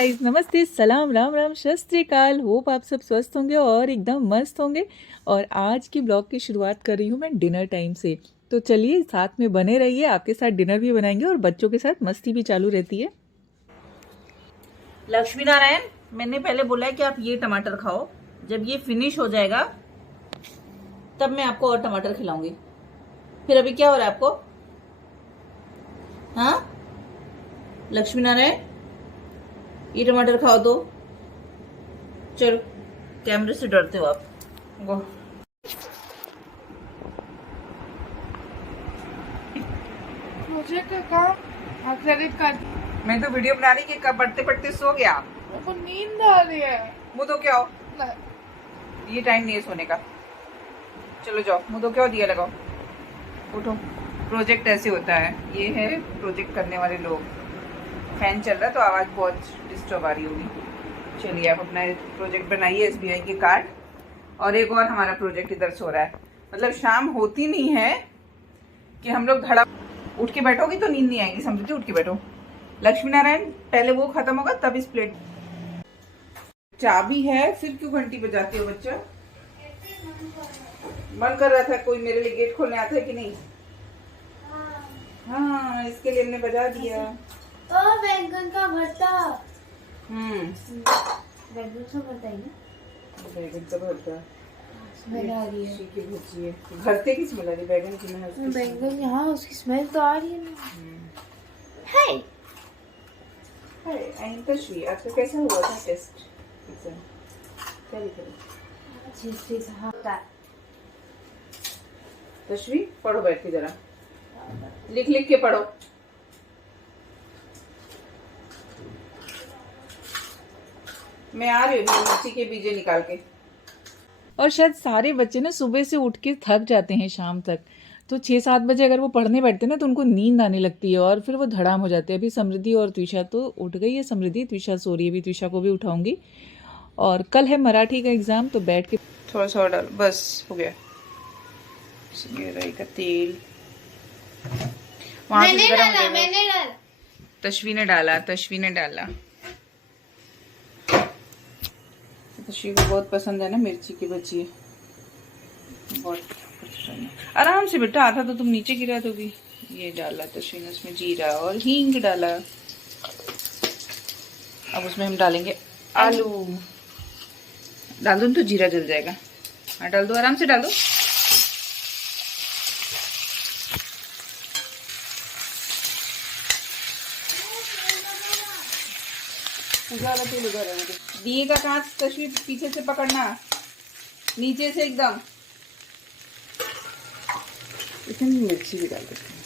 Guys, नमस्ते, सलाम, राम राम, सत श्री अकाल। होप आप सब स्वस्थ होंगे और एकदम मस्त होंगे। और आज की ब्लॉग की शुरुआत कर रही हूँ मैं डिनर टाइम से। तो चलिए साथ में बने रहिए, आपके साथ डिनर भी बनाएंगे और बच्चों के साथ मस्ती भी चालू रहती है। लक्ष्मी नारायण, मैंने पहले बोला है कि आप ये टमाटर खाओ। जब ये फिनिश हो जाएगा तब मैं आपको और टमाटर खिलाऊंगी। फिर अभी क्या हो रहा है आपको? हाँ लक्ष्मी नारायण, ये टमाटर खाओ तो। चलो, कैमरे से डरते हो आप। गो। मुझे क्या काम? Credit card. मैं तो वीडियो बना रही कि कब पढ़ते पढ़ते सो गया। मेरे को नींद आ रही है। मुँह तो क्या हो, ये टाइम नहीं है सोने का। चलो जाओ, मुँह तो क्या दिया लगाओ, उठो। प्रोजेक्ट ऐसे होता है, ये है प्रोजेक्ट करने वाले लोग। फैन चल रहा है तो आवाज़ बहुत डिस्टर्ब आ रही होगी। चलिए आप अपना प्रोजेक्ट बनाइए, SBI के कार्ड। और एक और हमारा प्रोजेक्ट इधर से हो रहा है। मतलब शाम होती नहीं है कि हम लोग धड़ा उठ के बैठोगी तो नींद नहीं आएगी। समझती, उठ के बैठो। लक्ष्मी नारायण, पहले वो खत्म होगा तब इस प्लेट। चाबी है, फिर क्यों घंटी बजाते हो बच्चा? मन कर रहा था कोई मेरे लिए गेट खोलने आता है कि नहीं? हाँ, इसके लिए हमने बजा दिया। बैंगन का भरता। बैंगन का भरता है ना? बैगन का भरता। स्मेल आ रही है। की भुजिया। भरते की स्मेल आ रही है, बैगन की नहीं। बैंगन यहाँ उसकी स्मेल तो आ रही है ना। है। तश्वी, आपका कैसा हुआ था टेस्ट? क्या लिख रहे? तश्वी, पढ़ो बैठ के जरा, लिख लिख के पढ़ो। मैं आ रही हूँ मिर्ची के बीजे निकाल के। और शायद सारे बच्चे ना सुबह से उठ के थक जाते हैं शाम तक। तो 6-7 बजे अगर वो पढ़ने बैठते हैं ना तो उनको नींद आने लगती है और फिर वो धड़ाम हो जाते हैं। अभी समृद्धि और त्विषा तो उठ गई है। समृद्धि, त्विषा सो रही है। अभी त्विषा को भी उठाऊंगी। और कल है मराठी का एग्जाम, तो बैठ के थोड़ा सा डाल, बस हो गया। राई का तेल मैंने डाला। तश्वी ने डाला। तश्वी को बहुत पसंद है ना मिर्ची की भुजिया, बहुत पसंद है। आराम से बेटा, आधा तो तुम नीचे गिरा दोगी। ये डाला तश्वी ने, उसमें जीरा और हींग डाला। अब उसमें हम डालेंगे आलू। डाल दो तो जीरा जल जाएगा। हाँ डाल दो, आराम से डाल दो। पूजा वाला तेल उधर है, दिए का कांच तस्वीर पीछे से पकड़ना, नीचे से एकदम। इसमें मिर्ची भी डाल देते हैं।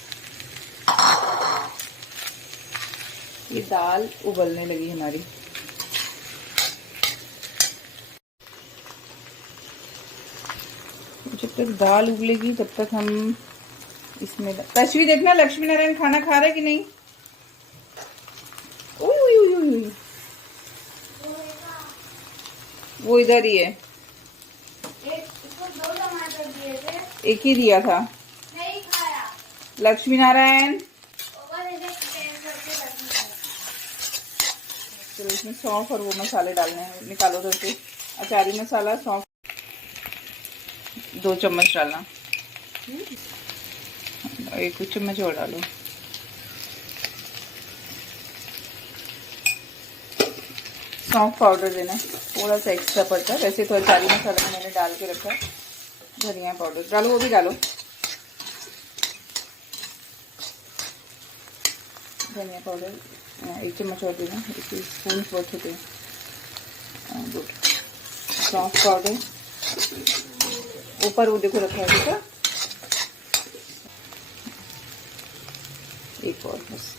ये दाल उबलने लगी हमारी। जब तक दाल उबलेगी तब तक हम इसमें तस्वीर देखना लक्ष्मी नारायण खाना खा रहे कि नहीं। वो इधर ही है। इसको 2 टमाटर दिए थे, एक ही दिया था। नहीं खाया। लक्ष्मी नारायण, चलो इसमें सौंफ और वो मसाले डालने हैं, निकालो उधर से। अचारी मसाला, सौंफ 2 चम्मच डालना। एक चम्मच और डालो। सौंफ पाउडर देना, थोड़ा सा एक्स्ट्रा पड़ता है। वैसे तो अचारी मसाला मैंने डाल के रखा है। धनिया पाउडर डालो, वो भी डालो। धनिया पाउडर 1 चम्मच और देना, इसके स्पून बहुत होते हैं। गुड। सौंफ पाउडर ऊपर वो देखो रखा है, देखा? एक और बस।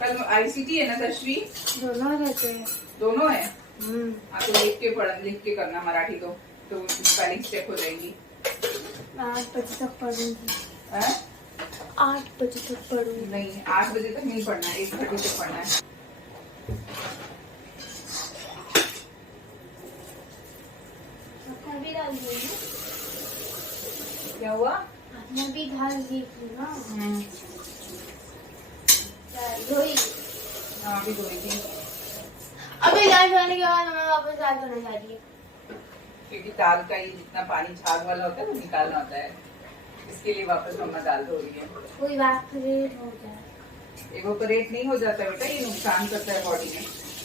कल ICT है ना तश्वी? दोनों रहते हैं। दोनों है। हाँ तो लिख के करना मराठी तो स्पेलिंग चेक हो जाएगी। 8 बजे तक पढ़ूंगी। 8 बजे तक पढ़ूंगी। नहीं, 8 बजे तक नहीं पढ़ना है, 1:30 तक पढ़ना है। भी डाल दी क्या हुआ? मैं भी डाल दी थी ना। हाँ अभी धोई थी, अभी दाल बनाने के बाद मैं वापस दाल बनाने जा रही हूँ। क्योंकि दाल का ये जितना पानी छाग वाला होता है वो निकालना होता है, इसके लिए वापस मम्मा दाल धो रही है। कोई बात नहीं हो जाए। इवेपोरेट नहीं हो जाता बेटा, ये नुकसान करता है बॉडी में,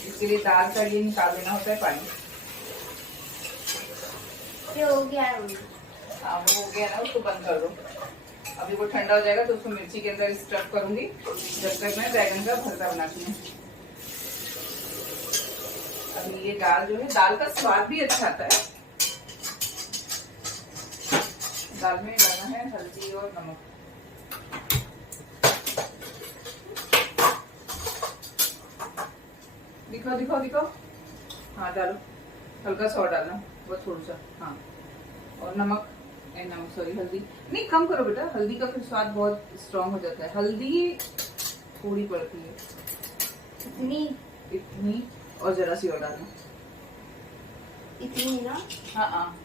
इसके लिए दाल का ये निकाल देना होता है पानी। ये हो गया है मम्मी। हाँ वो हो गया ना, उसको बंद कर दो। अभी वो ठंडा हो जाएगा तो उसको मिर्ची के अंदर स्टफ करूंगी, जब तक मैं बैगन का भरता बनाती हूँ। अभी ये दाल जो है, दाल का स्वाद भी अच्छा आता है। दाल में डालना है हल्दी और नमक। दिखाओ दिखाओ दिखाओ। हाँ डालो, हल्का सा और डालना, वो थोड़ा सा। हाँ और नमक, नमक सॉरी हल्दी नहीं, कम करो बेटा, हल्दी का फिर स्वाद बहुत स्ट्रांग हो जाता है। हल्दी थोड़ी पड़ती है, इतनी और जरा सी और डालना। इतनी ना? हाँ हाँ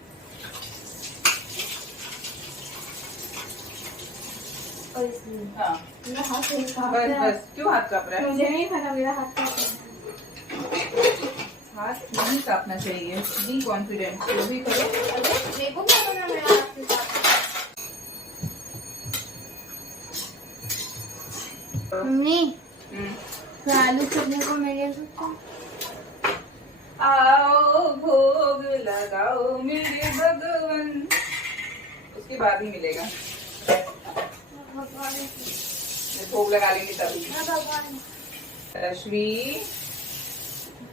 और इसमें हाँ मेरा हाथ से बस बस। क्यों हाथ काँप रहा है? मुझे नहीं पता, मेरा हाथ काँप रहा है। हाथ नहीं काँपना चाहिए, बी कॉन्फिडेंट, जो भी करो। देखो क्या बना मेरा हाथ से काँप रहा है। मम्मी आलू चटनी को मेरे सकता। आओ भोग लगाओ मेरे भगवान, उसके बाद ही मिलेगा। भगवान भोग लगा लेंगे तभी। भगवान रश्मि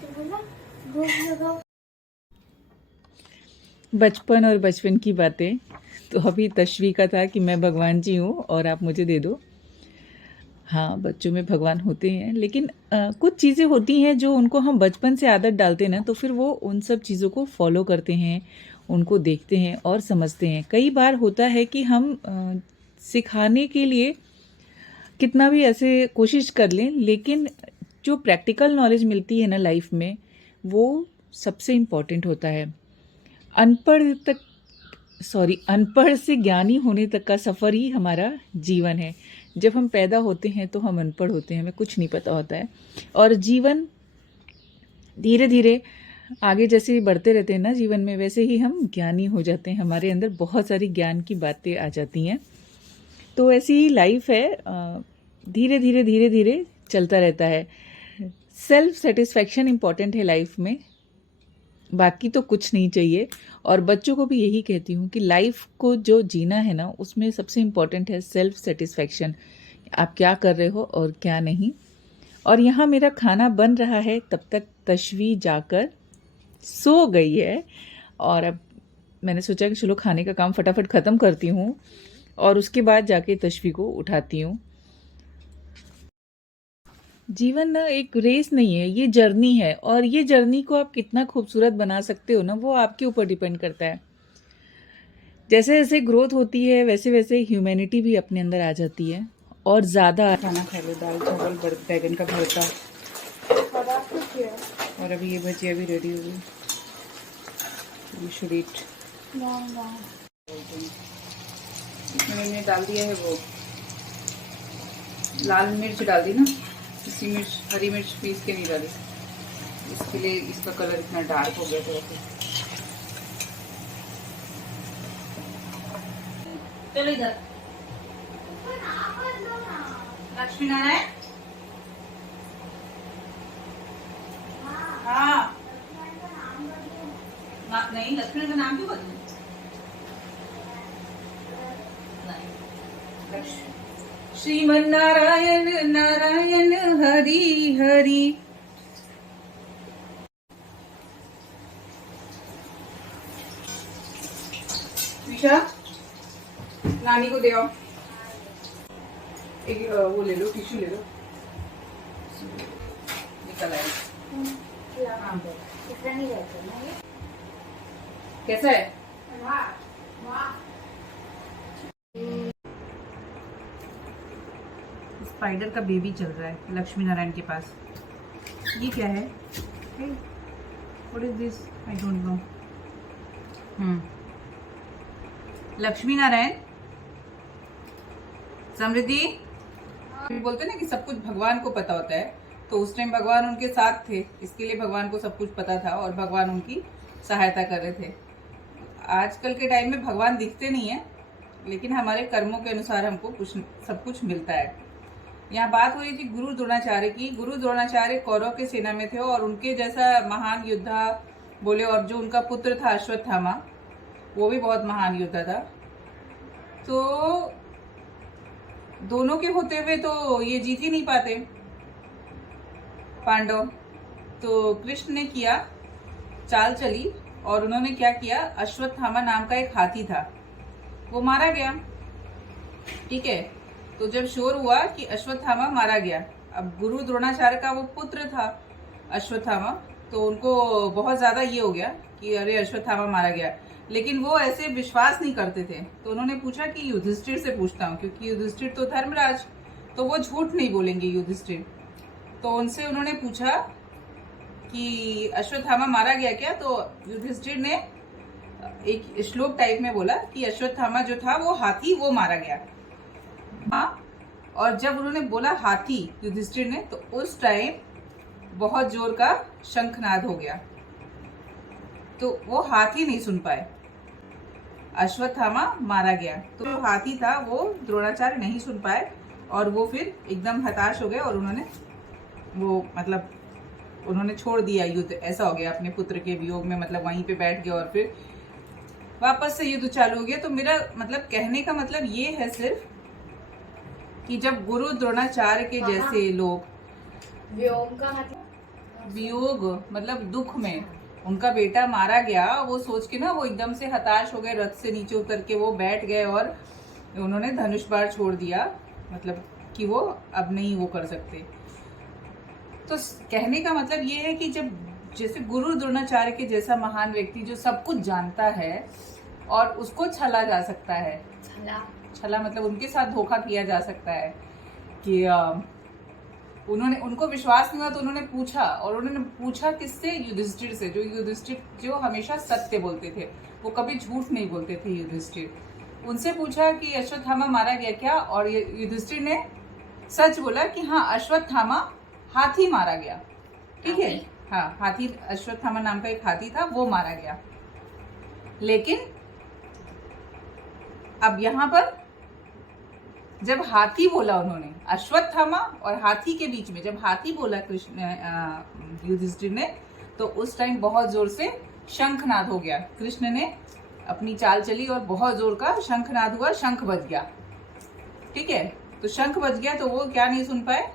तो बोला भोग लगाओ। बचपन और बचपन की बातें। तो अभी तश्वी का था कि मैं भगवान जी हूँ और आप मुझे दे दो। हाँ, बच्चों में भगवान होते हैं, लेकिन कुछ चीज़ें होती हैं जो उनको हम बचपन से आदत डालते हैं ना, तो फिर वो उन सब चीज़ों को फॉलो करते हैं, उनको देखते हैं और समझते हैं। कई बार होता है कि हम सिखाने के लिए कितना भी ऐसे कोशिश कर लें, लेकिन जो प्रैक्टिकल नॉलेज मिलती है ना लाइफ में, वो सबसे इम्पॉर्टेंट होता है। अनपढ़ से ज्ञानी होने तक का सफ़र ही हमारा जीवन है। जब हम पैदा होते हैं तो हम अनपढ़ होते हैं, हमें कुछ नहीं पता होता है, और जीवन धीरे धीरे आगे जैसे बढ़ते रहते हैं ना जीवन में, वैसे ही हम ज्ञानी हो जाते हैं। हमारे अंदर बहुत सारी ज्ञान की बातें आ जाती हैं। तो ऐसी ही लाइफ है, धीरे धीरे धीरे धीरे चलता रहता है। सेल्फ सेटिस्फैक्शन इम्पॉर्टेंट है लाइफ में, बाकी तो कुछ नहीं चाहिए। और बच्चों को भी यही कहती हूँ कि लाइफ को जो जीना है ना, उसमें सबसे इम्पॉर्टेंट है सेल्फ सेटिस्फैक्शन। आप क्या कर रहे हो और क्या नहीं। और यहाँ मेरा खाना बन रहा है, तब तक तश्वी जाकर सो गई है, और अब मैंने सोचा कि चलो खाने का काम फटाफट ख़त्म करती हूँ और उसके बाद जाके तश्वी को उठाती हूँ। जीवन ना एक रेस नहीं है, ये जर्नी है, और ये जर्नी को आप कितना खूबसूरत बना सकते हो ना, वो आपके ऊपर डिपेंड करता है। जैसे जैसे ग्रोथ होती है वैसे वैसे ह्यूमैनिटी भी अपने अंदर आ जाती है, और ज़्यादा खाना खा लो, दाल चावल बैगन का भरता। और अभी ये भजिया भी रेडी हो गई। You should eat। इसमें मैंने डाल दिया है वो लाल मिर्च डाल दी ना, इसी मिर्च, हरी मिर्च पीस के नहीं डाली, इसके लिए इसका कलर इतना डार्क हो गया थोड़ा सा। चलो इधर लक्ष्मी नारायण। हाँ नहीं, लक्ष्मी का नाम क्यों बदलू? श्रीमन नारायण नारायण हरि हरि। विशा नानी को दे आओ, एक वो ले लो, टिश्यू ले लो, निकल आए। कैसा है? स्पाइडर का बेबी चल रहा है लक्ष्मी नारायण के पास। ये क्या है? What is this? I don't know. Lakshmi Narayan, समृद्धि बोलते हैं ना कि सब कुछ भगवान को पता होता है, तो उस टाइम भगवान उनके साथ थे, इसके लिए भगवान को सब कुछ पता था और भगवान उनकी सहायता कर रहे थे। आजकल के टाइम में भगवान दिखते नहीं है, लेकिन हमारे कर्मों के अनुसार हमको कुछ सब कुछ मिलता है। यहाँ बात हो रही थी गुरु द्रोणाचार्य की। गुरु द्रोणाचार्य कौरव के सेना में थे और उनके जैसा महान योद्धा बोले, और जो उनका पुत्र था अश्वत्थामा, वो भी बहुत महान योद्धा था। तो दोनों के होते हुए तो ये जीत ही नहीं पाते पांडव। तो कृष्ण ने किया, चाल चली, और उन्होंने क्या किया, अश्वत्थामा नाम का एक हाथी था, वो मारा गया। ठीक है, तो जब शोर हुआ कि अश्वत्थामा मारा गया, अब गुरु द्रोणाचार्य का वो पुत्र था अश्वत्थामा, तो उनको बहुत ज्यादा ये हो गया कि अरे अश्वत्थामा मारा गया, लेकिन वो ऐसे विश्वास नहीं करते थे। तो उन्होंने पूछा कि युधिष्ठिर से पूछता हूँ, क्योंकि युधिष्ठिर तो धर्मराज, तो वो झूठ नहीं बोलेंगे युधिष्ठिर। तो उनसे उन्होंने पूछा कि अश्वत्थामा मारा गया क्या? तो युधिष्ठिर ने एक श्लोक टाइप में बोला कि अश्वत्थामा जो था वो हाथी, वो मारा गया। हाँ, और जब उन्होंने बोला हाथी युधिष्ठिर ने, तो उस टाइम बहुत जोर का शंखनाद हो गया, तो वो हाथी नहीं सुन पाए, अश्वत्थामा मारा गया। तो जो हाथी था वो द्रोणाचार्य नहीं सुन पाए, और वो फिर एकदम हताश हो गए और उन्होंने वो मतलब उन्होंने छोड़ दिया युद्ध, ऐसा हो गया अपने पुत्र के वियोग में, मतलब वहीं पे बैठ गए और फिर वापस से युद्ध चालू हो गया। तो मेरा मतलब कहने का मतलब ये है सिर्फ कि जब गुरु द्रोणाचार्य के जैसे लोग वियोग मतलब दुख में उनका बेटा मारा गया, वो सोच के ना वो एकदम से हताश हो गए, रथ से नीचे उतर के वो बैठ गए और उन्होंने धनुष बाण छोड़ दिया, मतलब कि वो अब नहीं वो कर सकते। तो कहने का मतलब ये है कि जब जैसे गुरु द्रोणाचार्य के जैसा महान व्यक्ति जो सब कुछ जानता है और उसको छला जा सकता है, छला मतलब उनके साथ धोखा किया जा सकता है कि उनको विश्वास नहीं हुआ, तो उन्होंने पूछा, और उन्होंने पूछा किससे? युधिष्ठिर से। जो युधिष्ठिर जो हमेशा सत्य बोलते थे, वो कभी झूठ नहीं बोलते थे युधिष्ठिर। उनसे पूछा कि अश्वत्थामा मारा गया क्या? और युधिष्ठिर ने सच बोला कि हाँ, अश्वत्थामा हाथी मारा गया। ठीक है, हाँ, हाथी, अश्वत्थामा नाम का एक हाथी था, वो मारा गया। लेकिन अब यहाँ पर जब हाथी बोला उन्होंने, अश्वत्थामा और हाथी के बीच में जब हाथी बोला कृष्ण युधिष्ठिर ने, तो उस टाइम बहुत जोर से शंखनाद हो गया। कृष्ण ने अपनी चाल चली और बहुत जोर का शंखनाद हुआ, शंख बज गया। ठीक है, तो शंख बज गया, तो वो क्या नहीं सुन पाए?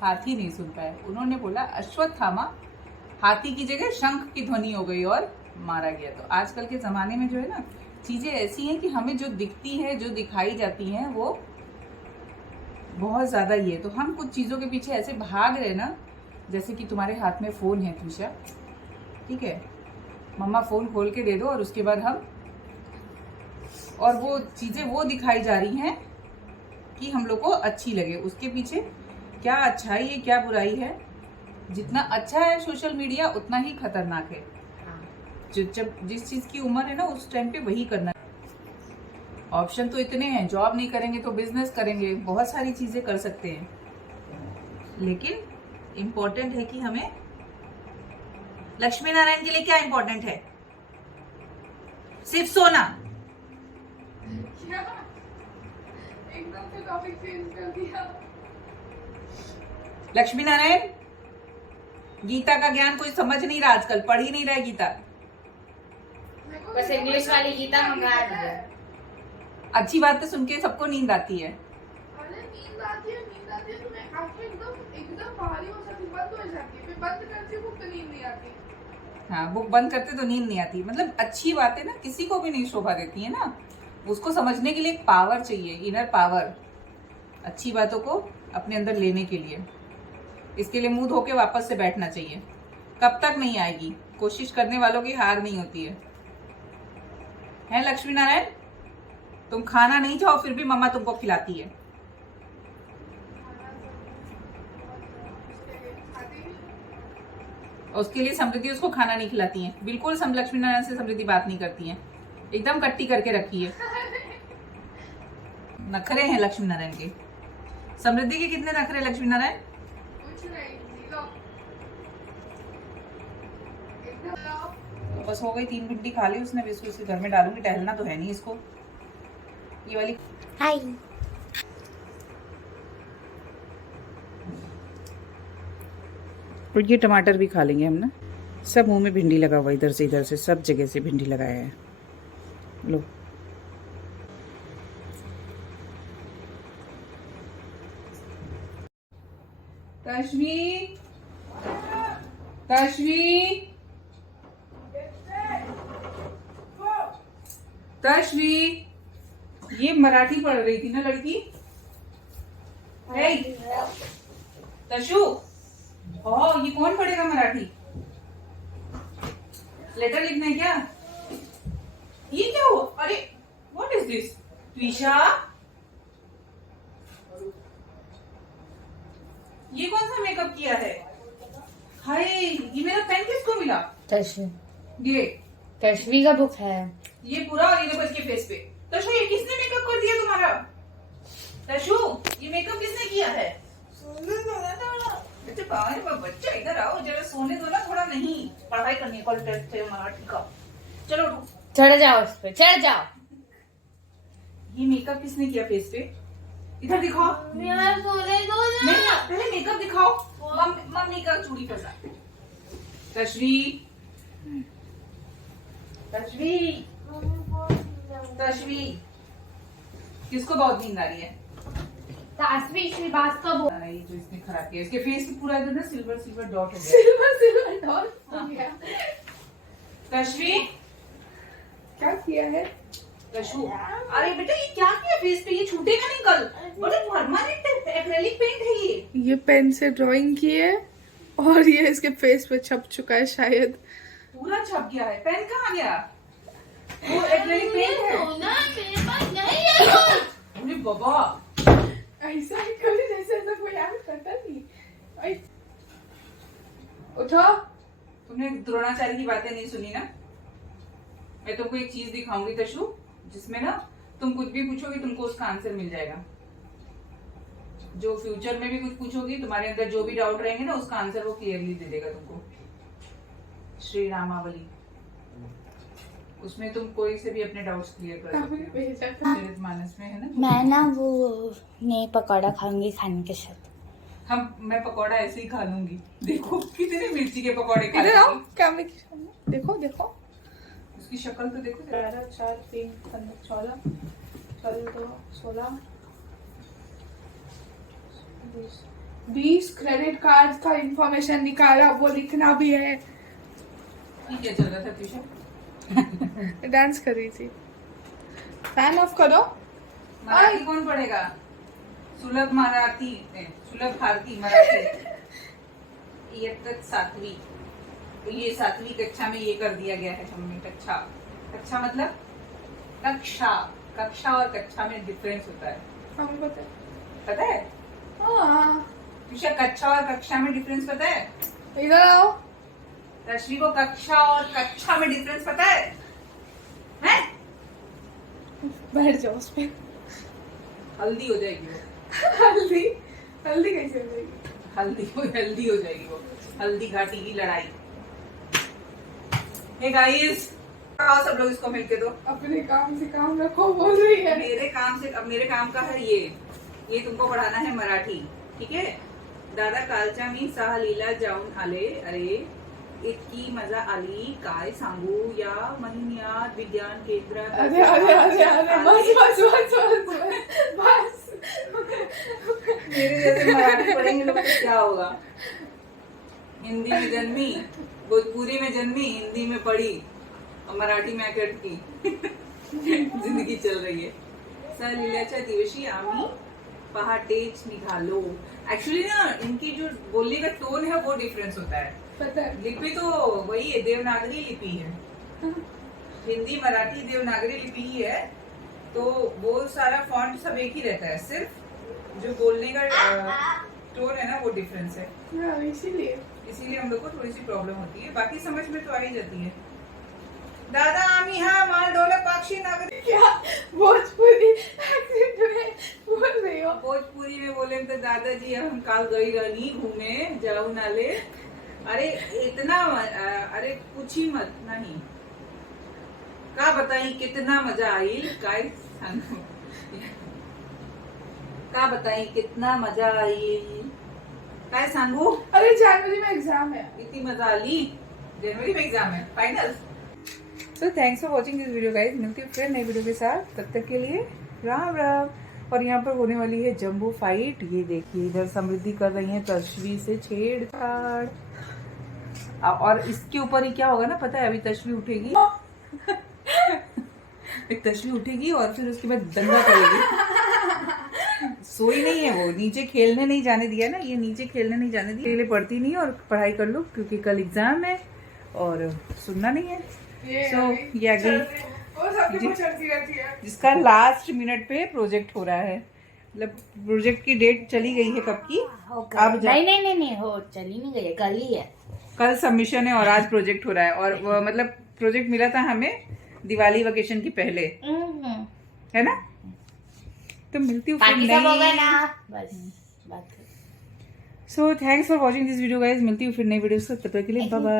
हाथी नहीं सुन पाए। उन्होंने बोला अश्वत्थामा, हाथी की जगह शंख की ध्वनि हो गई और मारा गया। तो आजकल के जमाने में जो है ना, चीजें ऐसी हैं कि हमें जो दिखती है, जो दिखाई जाती हैं, वो बहुत ज्यादा ही है। तो हम कुछ चीजों के पीछे ऐसे भाग रहे ना, जैसे कि तुम्हारे हाथ में फोन है त्रिशा, ठीक है, मम्मा फोन खोल के दे दो, और उसके बाद हम, और वो चीजें वो दिखाई जा रही हैं कि हम लोग को अच्छी लगे। उसके पीछे क्या अच्छाई है, क्या बुराई है। जितना अच्छा है सोशल मीडिया, उतना ही खतरनाक है। जब जिस चीज की उम्र है ना, उस टाइम पे वही करना है। ऑप्शन तो इतने हैं, जॉब नहीं करेंगे तो बिजनेस करेंगे, बहुत सारी चीजें कर सकते हैं, लेकिन इम्पोर्टेंट है कि हमें, लक्ष्मी नारायण के लिए क्या इम्पोर्टेंट है? सिर्फ सोना। एकदम से टॉपिक चेंज कर दिया। लक्ष्मी नारायण, गीता का ज्ञान कोई समझ नहीं रहा आजकल, पढ़ ही नहीं रहा है गीता। बस इंग्लिश वाली गीता मंगा दी। अच्छी बातें सुन के सबको नींद आती है। अरे नींद आती है तो मैं आंखें एकदम भारी हो जाती, बंद हो जाती है, फिर बंद करती हूँ तो नींद नहीं आती। हाँ, बुक बंद करते तो नींद नहीं आती। मतलब अच्छी बातें ना किसी को भी नहीं शोभा देती है ना, उसको समझने के लिए एक पावर चाहिए, इनर पावर, अच्छी बातों को अपने अंदर लेने के लिए। इसके लिए मुंह धो के वापस से बैठना चाहिए। कब तक नहीं आएगी, कोशिश करने वालों की हार नहीं होती है लक्ष्मी नारायण? तुम खाना नहीं चाहो फिर भी मम्मा तुमको खिलाती है। उसके लिए समृद्धि उसको खाना नहीं खिलाती है। बिल्कुल लक्ष्मी नारायण से समृद्धि बात नहीं करती है, एकदम कट्टी करके रखी है। नखरे हैं लक्ष्मी नारायण के। समृद्धि के कितने नखरे लक्ष्मी नारायण? कुछ नहीं, जीरो। बस हो गई, 3 भिंडी खा ली उसने, बिस्कुट उसके घर में डालूंगी, टहलना तो है नहीं इसको। ये वाली हाय। और ये टमाटर भी खा लेंगे हम ना। सब मुंह में भिंडी लगा हुआ, इधर से सब जगह से भिंडी लगाया है। लो तश्वी, तश्वी, तश्वी, ये मराठी पढ़ रही थी ना लड़की। तशु, ओह ये कौन पढ़ेगा मराठी? लेटर लिखना है क्या? ये क्या हुआ? अरे व्हाट इज दिस? ट्विशा, ये कौन सा मेकअप किया है? हाय, ये मेरा पेन किसको मिला? तश्वी, ये तश्वी का बुक है। ये पूरा और ये बच के फेस पे। तशु ये किसने मेकअप कर दिया तुम्हारा? तशु ये मेकअप किसने किया है? बच्चे बाहर, बच्चा इधर आओ जरा, सोने दो ना थोड़ा। नहीं पढ़ाई करनी है, कल टेस्ट है मराठी का। चलो उठो। चढ़ जाओ उस पे, चढ़ जाओ। ये मेकअप किसने किया फेस पे? इधर दिखाओ। यार सोने दो ना। नहीं पहले मेकअप दिखाओ। मम्मी का चूड़ी फंसा। तश्वी, तश्वी, तश्वी, किसको बहुत नींद आ रही है? तश्वी श्रीवास्तव। ये जो इसने खराब किया, इसके फेस पे पूरा इधर ना सिल्वर सिल्वर डॉट हो गया। सिल्वर डॉट हो गया। तश्वी, क्या किया है? तशु, अरे बेटा ये क्या किया फेस पे? ये छूटेगा नहीं कल। बड़े परमानेंट एक्रेलिक पेंट है ये। ये पेन से ड्राइंग की है और ये इसके फेस पे छप चुका है शायद। पूरा छप गया है। पेन कहाँ गया? वो एक्रेलिक पेंट है। सोना मेरे पास नहीं है। अरे बाबा, ऐसा ही कभी जैसे ऐसा कोई याद करता नहीं। उठो। तुमने द्रोणाचार्य की बातें नहीं सुनी ना? मैं तुमको एक चीज दिखाऊंगी तशु, जिसमें ना तुम कुछ भी पूछोगे तुमको उसका आंसर मिल जाएगा। जो फ्यूचर में भी कुछ पूछोगी, तुम्हारे अंदर जो भी डाउट रहेंगे ना, उसका आंसर वो क्लियरली दे देगा तुमको। श्री रामावली, उसमें तुम कोई से भी अपने डाउट्स क्लियर कर सकते हो। चरितमानस में है ना। मैं ना वो नहीं पकौड़ा खाऊंगी खाने के साथ। मैं पकौड़ा ऐसे ही खा लूंगी। देखो कितने मिर्ची के पकौड़े खा इधर आओ लूंगी। कैमरे के सामने। देखो देखो। उसकी शक्ल तो देखो। 11 4 3 14 14 16 20 क्रेडिट कार्ड का इंफॉर्मेशन निकाला, वो लिखना भी है। ये क्या चल रहा था ट्यूशन? डांस कर रही थी। फैन ऑफ करो। मराठी कौन पढ़ेगा? सुलभ मराठी, सुलभ भारती मराठी। इयत्ता 7वीं, तो ये 7वीं कक्षा में ये कर दिया गया है हमने। कक्षा, कक्षा मतलब कक्षा। कक्षा और कक्षा में डिफरेंस होता है, हमको पता है? हाँ। तुझे कक्षा और कक्षा में डिफरेंस पता है? इधर आओ। रश्मि को कक्षा और कक्षा में डिफरेंस पता है? हैं? बैठ जाओ उस पे। हल्दी हो जाएगी वो। हल्दी? हल्दी कैसे हो जाएगी? हल्दी हो जाएगी वो। हल्दी घाटी की लड़ाई। हे गाइस, आओ सब लोग इसको मिलके दो। अपने काम से काम रखो बोल रही है। अब मेरे काम का है ये तुमको पढ़ाना है मराठी, ठीक है? दादा कालच्या मी 6 लीला जाऊन आले, अरे इतकी मजा आली काय सांगू, या महिन्यात विज्ञान केंद्रात अरे अरे अरे अरे बस बस बस बस बस। मेरे जैसे मराठी पढ़ेंगे लोग तो क्या होगा? हिंदी में जन्मी, भोजपुरी में जन्मी, हिंदी में पढ़ी और मराठी में आकर अटकी। जिंदगी चल रही है। सहलीलाच्या दिवशी आम्ही पहाटेच निघालो। एक्चुअली ना इनकी जो बोलने का टोन है वो डिफरेंस होता है। पता है। लिपि तो वही है, देवनागरी लिपि है। हिंदी मराठी देवनागरी लिपि ही है, तो वो सारा फॉन्ट सब एक ही रहता है, सिर्फ जो बोलने का टोन है ना वो डिफरेंस है। हाँ, इसीलिए हम लोग को थोड़ी सी प्रॉब्लम होती है, बाकी समझ में तो आ ही जाती है। दादा आम्ही हा मालडोला पाक्षी नागरिक। क्या भोजपुरी एक्सेंट में बोल रही हो? भोजपुरी में बोले तो दादाजी हम काल गई रहनी घूमे जाऊन आले अरे इतना अरे पूछी मत नहीं का बताई कितना मजा आई काय सांगू का बताई कितना मजा आई काय सांगू अरे जनवरी में एग्जाम है इतनी मजा आली जनवरी में एग्जाम है final so thanks for watching this video guys मिलती हूँ फिर नई वीडियो के साथ तब तक के लिए राम राम और यहाँ पर होने वाली है जंबो फाइट ये देखिए इधर समृद्धि कर रही है तश्वी से छेड़छाड़ और इसके ऊपर ही क्या होगा ना पता है अभी तश्वी उठेगी एक तश्वी उठेगी और फिर उसके बाद दंगा करेगी सोई नहीं है वो नीचे खेलने नहीं जाने दिया ना ये नीचे खेलने नहीं जाने दिया लिए पढ़ती नहीं और पढ़ाई कर लो क्योंकि कल एग्जाम है और सुनना नहीं है सो ये आगे और सबके ऊपर चढ़ती रहती है जिसका लास्ट मिनट पे प्रोजेक्ट हो रहा है मतलब प्रोजेक्ट की डेट चली गई है कब की अब नहीं हो चली नहीं गई है, कल ही है। कल सबमिशन है और आज प्रोजेक्ट हो रहा है और वो मतलब प्रोजेक्ट मिला था हमें दिवाली वेकेशन की पहले है ना तो मिलती हूँ बाकी सब हो गया ना बस बात so thanks for watching this video guys मिलती हूँ फिर नई वीडियो से तब तक के लिए बाय बाय।